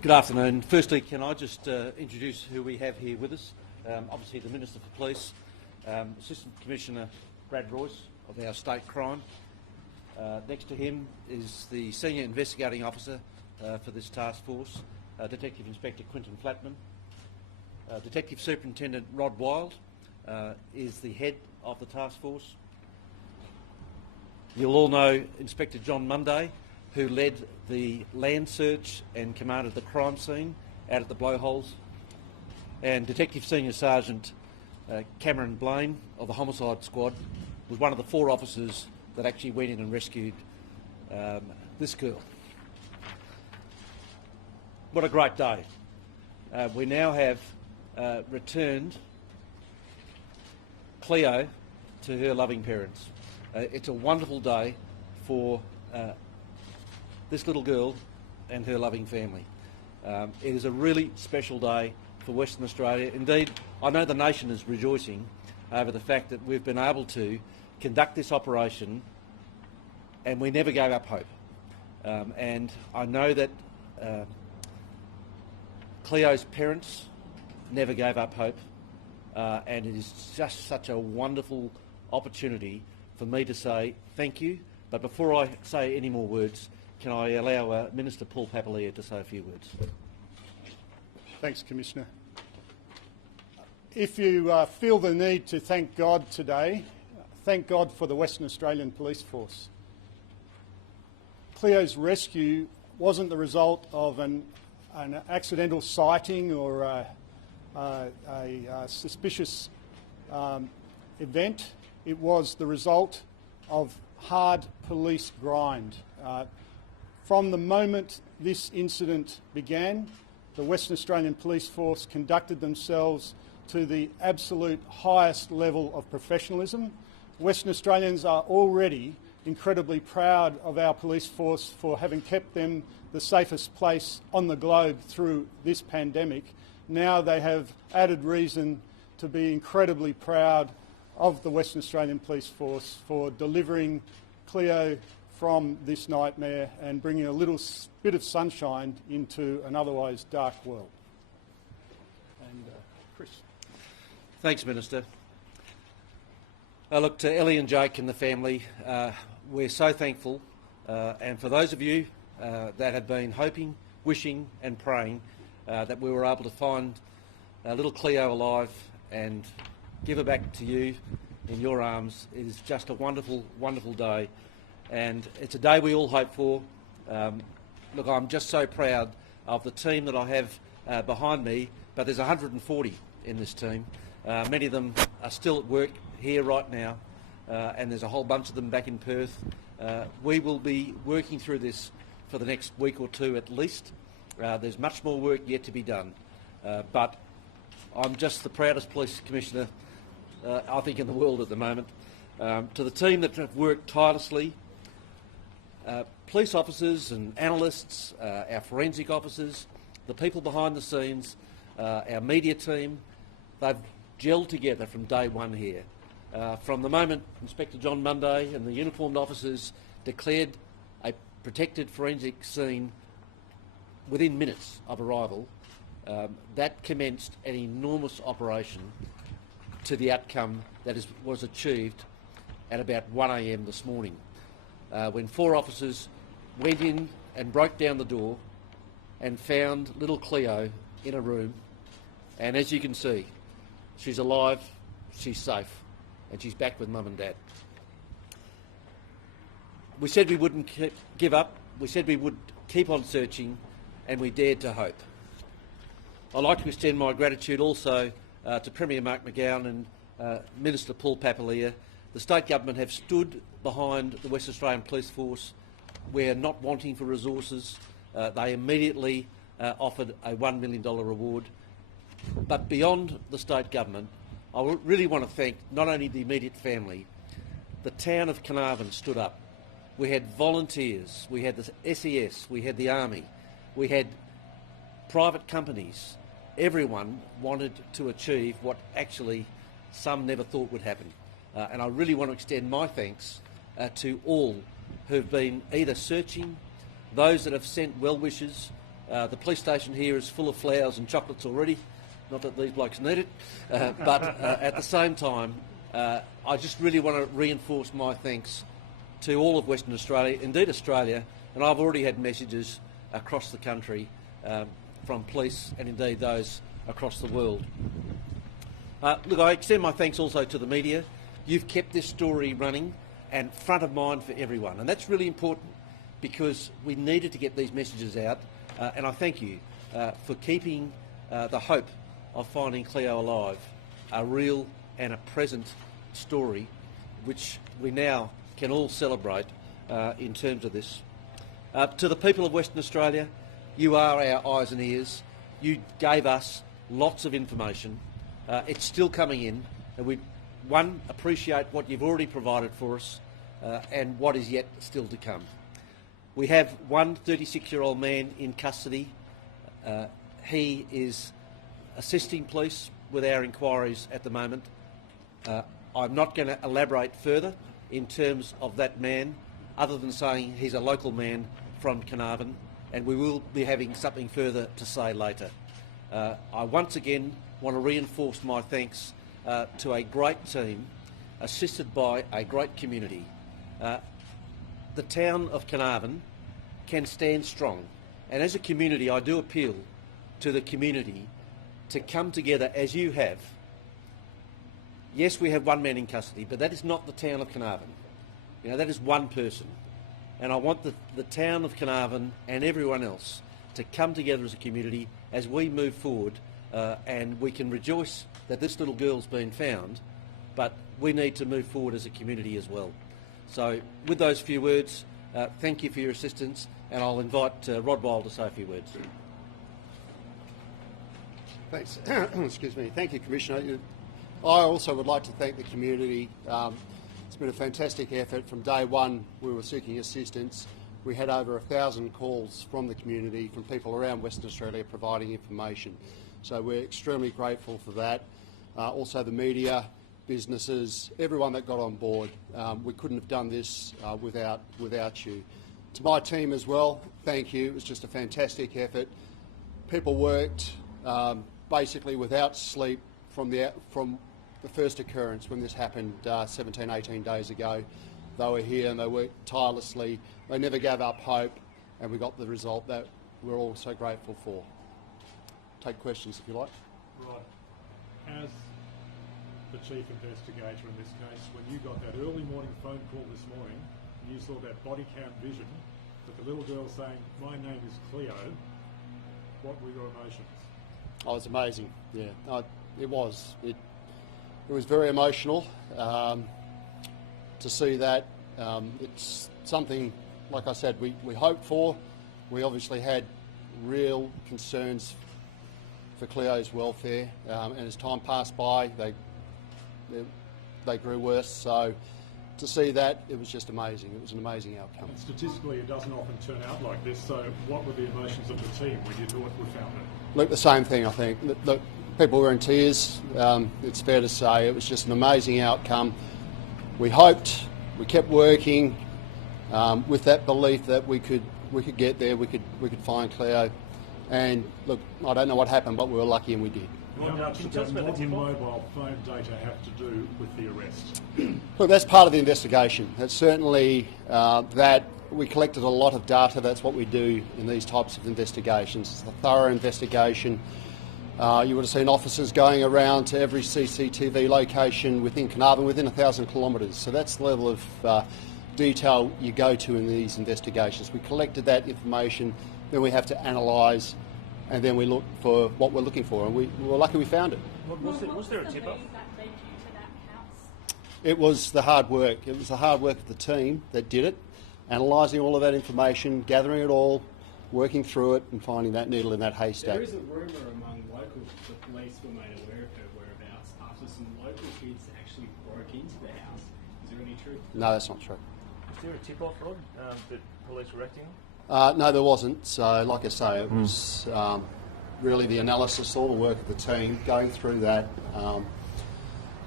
Good afternoon. Firstly, can I just introduce who we have here with us? Obviously the Minister for Police, Assistant Commissioner Brad Royce of our State Crime. Next to him is the Senior Investigating Officer for this task force, Detective Inspector Quinton Flatman. Detective Superintendent Rod Wild is the head of the task force. You'll all know Inspector John Munday, who led the land search and commanded the crime scene out at the blowholes, and Detective Senior Sergeant Cameron Blaine of the Homicide Squad was one of the 4 officers that actually went in and rescued this girl. What a great day. We now have returned Cleo to her loving parents. It's a wonderful day for this little girl and her loving family. It is a really special day for Western Australia. Indeed, I know the nation is rejoicing over the fact that we've been able to conduct this operation and we never gave up hope. And I know that Cleo's parents never gave up hope, and it is just such a wonderful opportunity for me to say thank you. But before I say any more words, can I allow Minister Paul Papalia to say a few words? Thanks, Commissioner. If you feel the need to thank God today, thank God for the Western Australian Police Force. Cleo's rescue wasn't the result of an accidental sighting or a suspicious event. It was the result of hard police grind. From the moment this incident began, the Western Australian Police Force conducted themselves to the absolute highest level of professionalism. Western Australians are already incredibly proud of our police force for having kept them the safest place on the globe through this pandemic. Now they have added reason to be incredibly proud of the Western Australian Police Force for delivering Cleo from this nightmare and bringing a little bit of sunshine into an otherwise dark world. And Chris. Thanks, Minister. Look, to Ellie and Jake and the family, we're so thankful, and for those of you that have been hoping, wishing and praying that we were able to find little Cleo alive and give her back to you in your arms, it is just a wonderful, wonderful day. And it's a day we all hope for. Look, I'm just so proud of the team that I have behind me, but there's 140 in this team. Many of them are still at work here right now, and there's a whole bunch of them back in Perth. We will be working through this for the next week or 2 at least. There's much more work yet to be done, but I'm just the proudest police commissioner, I think, in the world at the moment. To the team that have worked tirelessly, police officers and analysts, our forensic officers, the people behind the scenes, our media team, they've gelled together from day one here. From the moment Inspector John Munday and the uniformed officers declared a protected forensic scene within minutes of arrival, that commenced an enormous operation to the outcome that was achieved at about 1 a.m. this morning, when 4 officers went in and broke down the door and found little Cleo in a room. And as you can see, she's alive, she's safe, and she's back with Mum and Dad. We said we wouldn't give up, we said we would keep on searching, and we dared to hope. I'd like to extend my gratitude also to Premier Mark McGowan and Minister Paul Papalia. The State Government have stood behind the Western Australian Police Force. We're not wanting for resources. They immediately offered a $1 million reward. But beyond the State Government, I really want to thank not only the immediate family, the town of Carnarvon stood up. We had volunteers, we had the SES, we had the Army, we had private companies. Everyone wanted to achieve what actually some never thought would happen. And I really want to extend my thanks to all who've been either searching, those that have sent well wishes, The police station here is full of flowers and chocolates already. Not that these blokes need it, but at the same time, I just really want to reinforce my thanks to all of Western Australia, indeed Australia, and I've already had messages across the country from police and indeed those across the world. Look, I extend my thanks also to the media. You've kept this story running and front of mind for everyone, and that's really important because we needed to get these messages out, and I thank you for keeping the hope of finding Cleo alive a real and a present story which we now can all celebrate in terms of this. To the people of Western Australia, you are our eyes and ears. You gave us lots of information. It's still coming in, and we, appreciate what you've already provided for us and what is yet still to come. We have one 36-year-old man in custody. He is assisting police with our inquiries at the moment. I'm not going to elaborate further in terms of that man, other than saying he's a local man from Carnarvon, and we will be having something further to say later. I once again want to reinforce my thanks to a great team, assisted by a great community. The town of Carnarvon can stand strong, and as a community I do appeal to the community to come together as you have. Yes, we have one man in custody, but that is not the town of Carnarvon. You know, that is one person. And I want the town of Carnarvon and everyone else to come together as a community as we move forward, and we can rejoice that this little girl's been found, but we need to move forward as a community as well. So with those few words, thank you for your assistance, and I'll invite Rod Wild to say a few words. Thanks. Excuse me. Thank you, Commissioner. I also would like to thank the community. It's been a fantastic effort. From day one, we were seeking assistance. We had over 1,000 calls from the community, from people around Western Australia providing information. So we're extremely grateful for that. Also the media, businesses, everyone that got on board. We couldn't have done this without you. To my team as well, thank you. It was just a fantastic effort. People worked basically without sleep from the first occurrence when this happened 17, 18 days ago. They were here and they worked tirelessly. They never gave up hope, and we got the result that we're all so grateful for. Take questions if you like. Right. As the chief investigator in this case, when you got that early morning phone call this morning, and you saw that body cam vision with the little girl saying, "My name is Cleo," what were your emotions? Oh, it was amazing. Yeah, it was. It was very emotional to see that. It's something, like I said, we hoped for. We obviously had real concerns for Cleo's welfare, and as time passed by, they grew worse. So to see that, it was just amazing. It was an amazing outcome. And statistically, it doesn't often turn out like this. So what were the emotions of the team when you thought we found it? Look, the same thing, I think. Look, people were in tears. It's fair to say it was just an amazing outcome. We hoped, we kept working with that belief that we could get there. We could find Cleo. And look, I don't know what happened, but we were lucky and we did. How much did that modern mobile phone data have to do with the arrest? Look, that's part of the investigation. That's certainly that. We collected a lot of data. That's what we do in these types of investigations. It's a thorough investigation. You would have seen officers going around to every CCTV location within Carnarvon, within 1,000 kilometres. So that's the level of detail you go to in these investigations. We collected that information, then we have to analyse, and then we look for what we're looking for, and we were lucky we found it. Was there a tip-off? It was the hard work. It was the hard work of the team that did it, analysing all of that information, gathering it all, working through it, and finding that needle in that haystack. There is a rumour among locals that the police were made aware of her whereabouts after some local kids actually broke into the house. Is there any truth? No, that's not true. Was there a tip-off, Rod, that police were acting on? No, there wasn't. So, like I say, it was really the analysis, all the work of the team, going through that,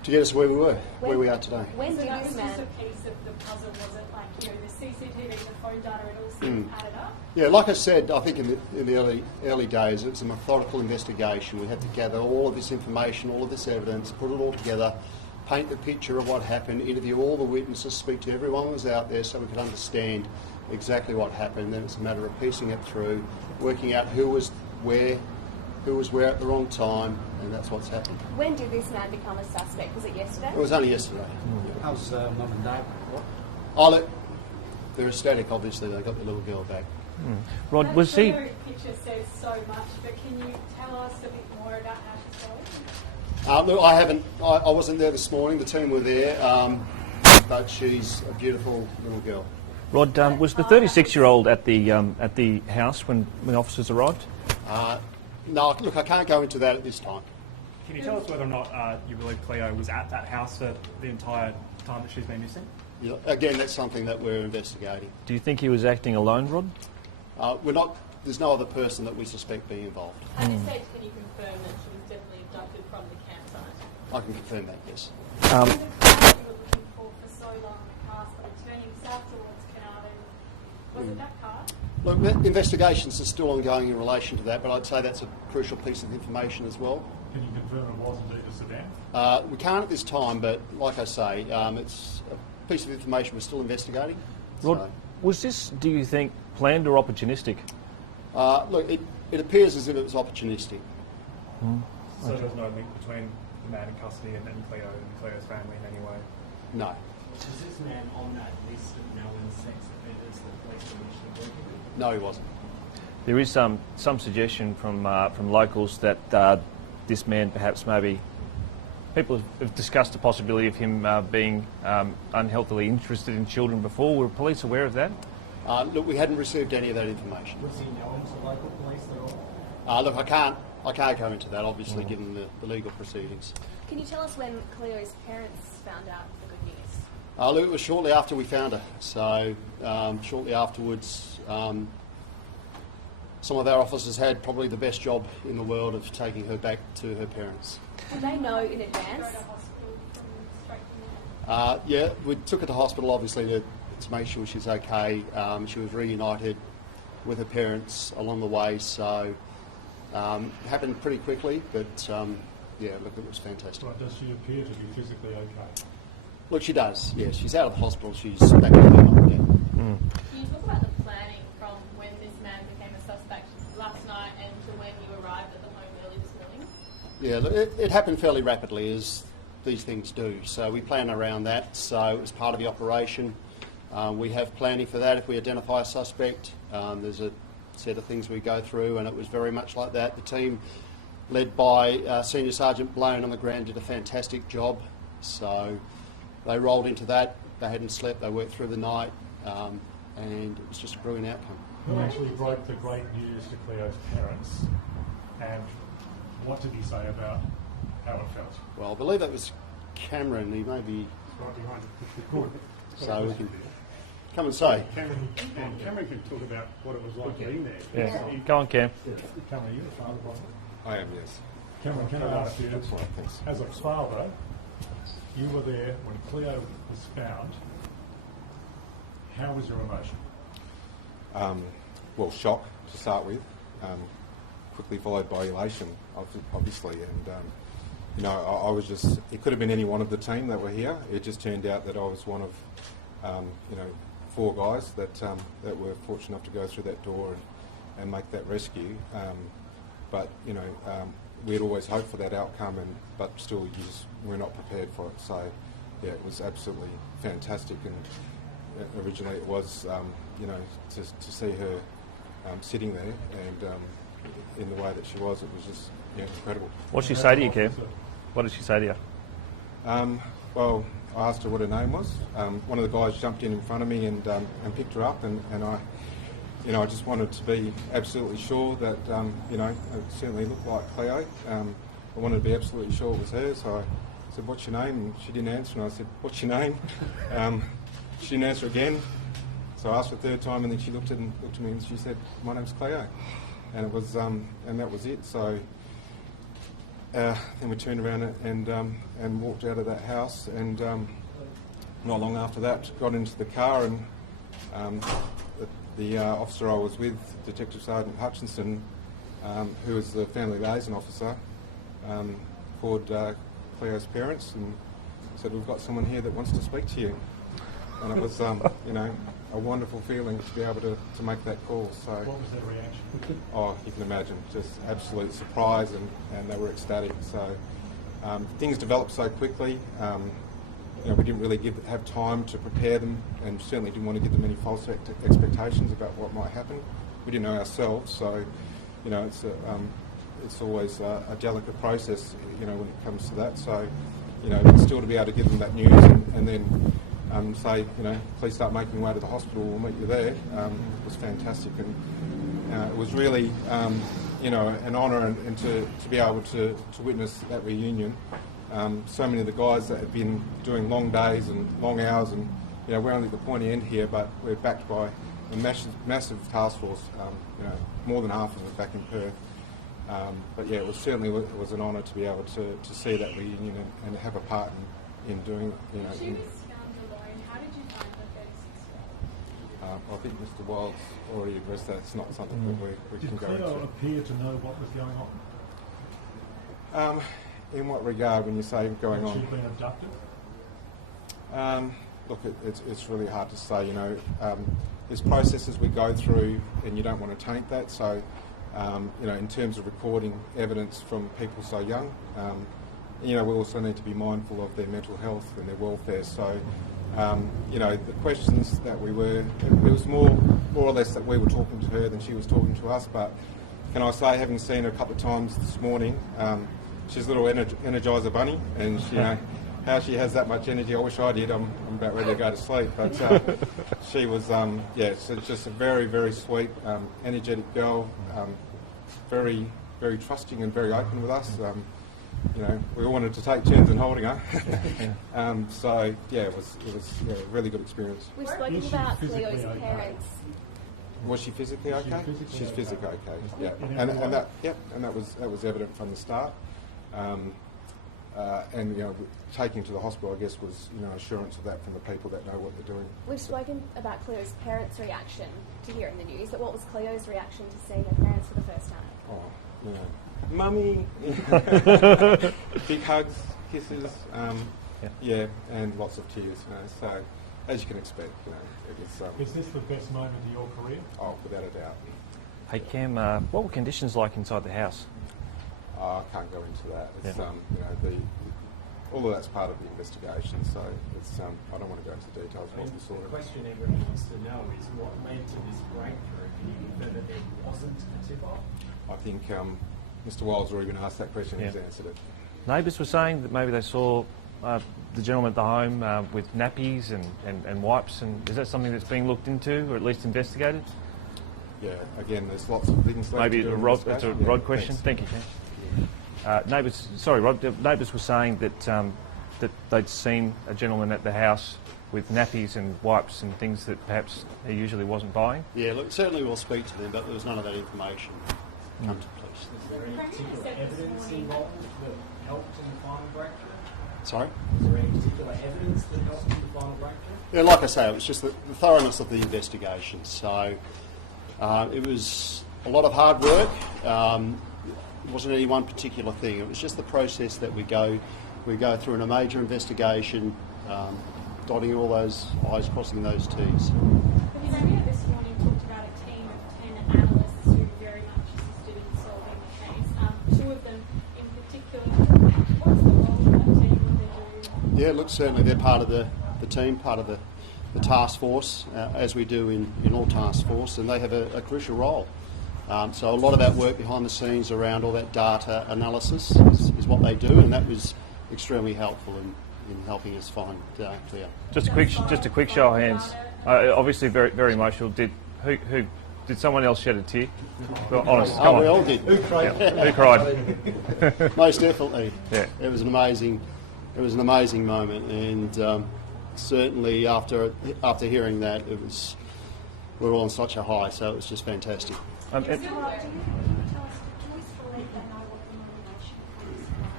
to get us where we were, where we are today. When So did that this was just man... a piece of the puzzle, was it? Like, you know, the CCTV, the phone data, it all seemed added up? Yeah, like I said, I think in the early days, it was a methodical investigation. We had to gather all of this information, all of this evidence, put it all together, paint the picture of what happened, interview all the witnesses, speak to everyone who was out there so we could understand exactly what happened. Then it's a matter of piecing it through, working out who was where at the wrong time, and that's what's happened. When did this man become a suspect? Was it yesterday? It was only yesterday. How's Mum and Dad? They're ecstatic, obviously. They got the little girl back. Rod, That was he... Cleo picture says so much, but can you tell us a bit more about how she's going? Look, I wasn't there this morning. The team were there, but she's a beautiful little girl. Rod, was the 36-year-old at the house when officers arrived? No, look, I can't go into that at this time. Can you tell us whether or not you believe Cleo was at that house for the entire time that she's been missing? Yeah, again, that's something that we're investigating. Do you think he was acting alone, Rod? There's no other person that we suspect being involved. At this stage, can you confirm that she was definitely abducted from the campsite? I can confirm that, yes. The car you were looking for so long in the past, but turning south towards Carnarvon, was it that car? Look, investigations are still ongoing in relation to that, but I'd say that's a crucial piece of information as well. Can you confirm it was indeed a sedan? We can't at this time, but like I say, it's a piece of information we're still investigating. Rod, So, was this, do you think, planned or opportunistic? look, it appears as if it was opportunistic. So there's no link between the man in custody and Cleo and Cleo's family in any way? No. Was this man on that list of known sex offenders that police were initially working with? No, he wasn't. There is some suggestion from locals that this man perhaps maybe... People have discussed the possibility of him being unhealthily interested in children before. Were police aware of that? Look, we hadn't received any of that information. Was he known to local police at all? Look, I can't go into that, obviously, given the legal proceedings. Can you tell us when Cleo's parents found out the good news? Look, it was shortly after we found her. So, shortly afterwards, some of our officers had probably the best job in the world of taking her back to her parents. Did they know in advance? Go to hospital from straight from there. Yeah, we took her to hospital, obviously, to make sure she's okay. She was reunited with her parents along the way, so it happened pretty quickly, but yeah, look, it was fantastic. Right, does she appear to be physically okay? Look, she does, yes. She's out of the hospital, she's back with her mum again. Can you talk about the planning from when this man became a suspect last night and to when you arrived at the home early this morning? Yeah, look, it happened fairly rapidly, as these things do, so we plan around that. So it was part of the operation. We have planning for that if we identify a suspect. There's a set of things we go through, and it was very much like that. The team, led by Senior Sergeant Blown on the ground, did a fantastic job. So they rolled into that. They hadn't slept. They worked through the night, and it was just a brilliant outcome. Who actually broke the great news to Cleo's parents, and what did he say about how it felt? Well, I believe that was Cameron. He may be... Right behind it. So we can come and say. Cameron can talk about what it was like being there. Yeah. Go on, Cam. Cameron, are you the father, Brian? I am, yes. Cameron, can I ask you, Thanks. as a father, you were there when Cleo was found. How was your emotion? Well, shock to start with, quickly followed by elation, obviously, and you know, I was just, it could have been any one of the team that were here. It just turned out that I was one of, you know, 4 guys that were fortunate enough to go through that door and make that rescue. But you know, we'd always hoped for that outcome, but still, we're not prepared for it. So, yeah, it was absolutely fantastic. And originally, it was, you know, to see her sitting there and in the way that she was, it was just incredible. What did she say to you, Cam? What did she say to you? Well, I asked her what her name was. One of the guys jumped in front of me and picked her up, and I, you know, I just wanted to be absolutely sure that, you know, it certainly looked like Cleo. I wanted to be absolutely sure it was her, so I said, "What's your name?" And she didn't answer, and I said, "What's your name?" She didn't answer again, so I asked her a 3rd time, and then she looked at me and she said, "My name's Cleo," and it was, and that was it. So then we turned around and walked out of that house, and not long after that got into the car, and the officer I was with, Detective Sergeant Hutchinson, who was the family liaison officer, called Cleo's parents and said, "We've got someone here that wants to speak to you." And it was, a wonderful feeling to be able to make that call. So, what was their reaction? Oh, you can imagine, just absolute surprise, and they were ecstatic. So things developed so quickly. We didn't really have time to prepare them, and certainly didn't want to give them any false expectations about what might happen. We didn't know ourselves, so it's always a delicate process, when it comes to that. So, still to be able to give them that news and then say, please start making your way to the hospital, we'll meet you there, was fantastic. And it was really, an honour and to be able to witness that reunion. So many of the guys that have been doing long days and long hours, and we're only at the pointy end here, but we're backed by a massive task force. More than half of them back in Perth. But yeah, it was an honour to be able to see that reunion and have a part in doing it. She was found alone. How did you find her 36-year-old? I think Mr. Wild's already addressed that. It's not something that we can go into. Did Cleo appear to know what was going on? In what regard, when you say going on? Had she been abducted? Look, it's really hard to say. There's processes we go through, and you don't want to taint that. So, in terms of recording evidence from people so young, we also need to be mindful of their mental health and their welfare. So, the questions that it was more or less that we were talking to her than she was talking to us. But can I say, having seen her a couple of times this morning, she's a little energizer bunny, and how she has that much energy, I wish I did. I'm about ready to go to sleep. But she was, so just a very, very sweet, energetic girl, very, very trusting and very open with us. We all wanted to take turns in holding her. It was a really good experience. We've spoken about Cleo's parents. Was she physically okay? She's physically okay. Yeah, and that was evident from the start. Taking to the hospital, I guess, was assurance of that from the people that know what they're doing. We've spoken about Cleo's parents' reaction to hearing the news, but what was Cleo's reaction to seeing her parents for the first time? Oh, Mummy, big hugs, kisses, and lots of tears. So, as you can expect, it was. Is this the best moment of your career? Oh, without a doubt. Hey Cam, what were conditions like inside the house? I can't go into that. It's all of that's part of the investigation. So it's I don't want to go into details. The question everyone wants to know is what led to this breakthrough. Can you confirm that there wasn't a tip-off? I think Mr. Wild's already been asked that question. He's answered it. Neighbours were saying that maybe they saw the gentleman at the home with nappies and wipes, and is that something that's being looked into or at least investigated? Yeah, again, there's lots of things. Maybe it's a Rod question. Thanks. Thank you, Cam. Neighbours were saying that they'd seen a gentleman at the house with nappies and wipes and things that perhaps he usually wasn't buying. Yeah, look, certainly we'll speak to them, but there was none of that information come to police. Is there any particular evidence involved that helped in the final breakthrough? Sorry? Is there any particular evidence that helped in the final breakthrough? Yeah, like I say, it was just the thoroughness of the investigation. So it was a lot of hard work. It wasn't any one particular thing. It was just the process that we go through in a major investigation, dotting all those I's, crossing those T's. The Premier this morning talked about a team of 10 analysts who very much assisted in solving the case. Two of them in particular. What's the role of that team? What they do? Yeah, look, certainly they're part of the team, part of the task force, as we do in all task force, and they have a crucial role. So a lot of that work behind the scenes around all that data analysis is what they do, and that was extremely helpful in helping us find Cleo. Just a quick show of hands. Obviously, very very emotional. Did someone else shed a tear? Well, honest, come on. We all did. Who cried? Who cried? Most definitely. Yeah. It was an amazing moment, and certainly after hearing that, we were all on such a high. So it was just fantastic.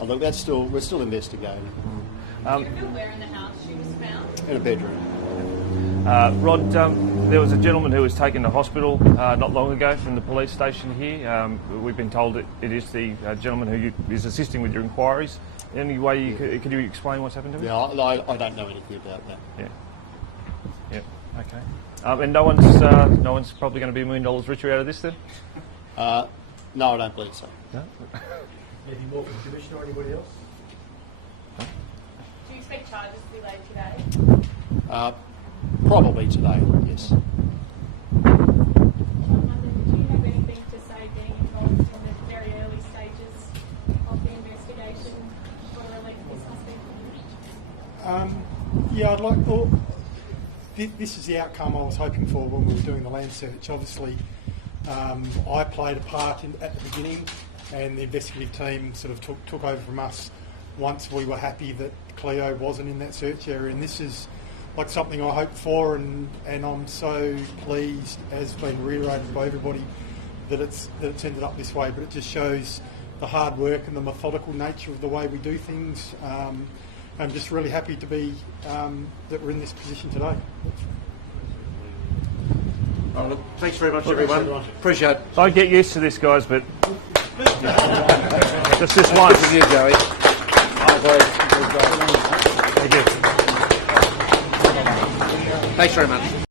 Oh, look, we're still investigating. Do you reveal where in the house she was found? In a bedroom. Rod, there was a gentleman who was taken to hospital not long ago from the police station here. We've been told that it is the gentleman who is assisting with your inquiries. Any way could you explain what's happened to him? Yeah, I don't know anything about that. Yeah. Okay. And no one's probably going to be $1 million richer out of this then? No, I don't believe so. No. Anything more from the Commissioner or anybody else? Do you expect charges to be laid today? Probably today, yes. I wonder, did you have anything to say being involved in the very early stages of the investigation for a lengthy suspect? Yeah, I'd like. Well, this is the outcome I was hoping for when we were doing the land search. Obviously, I played a part at the beginning, and the investigative team sort of took over from us once we were happy that Cleo wasn't in that search area. And this is like something I hoped for, and I'm so pleased, as been reiterated by everybody, that it's ended up this way. But it just shows the hard work and the methodical nature of the way we do things. I'm just really happy to be that we're in this position today. Oh, look, thanks very much, everyone. Appreciate it. I get used to this, guys, but just this once. Good with you, Joey. Thank you. Thanks very much.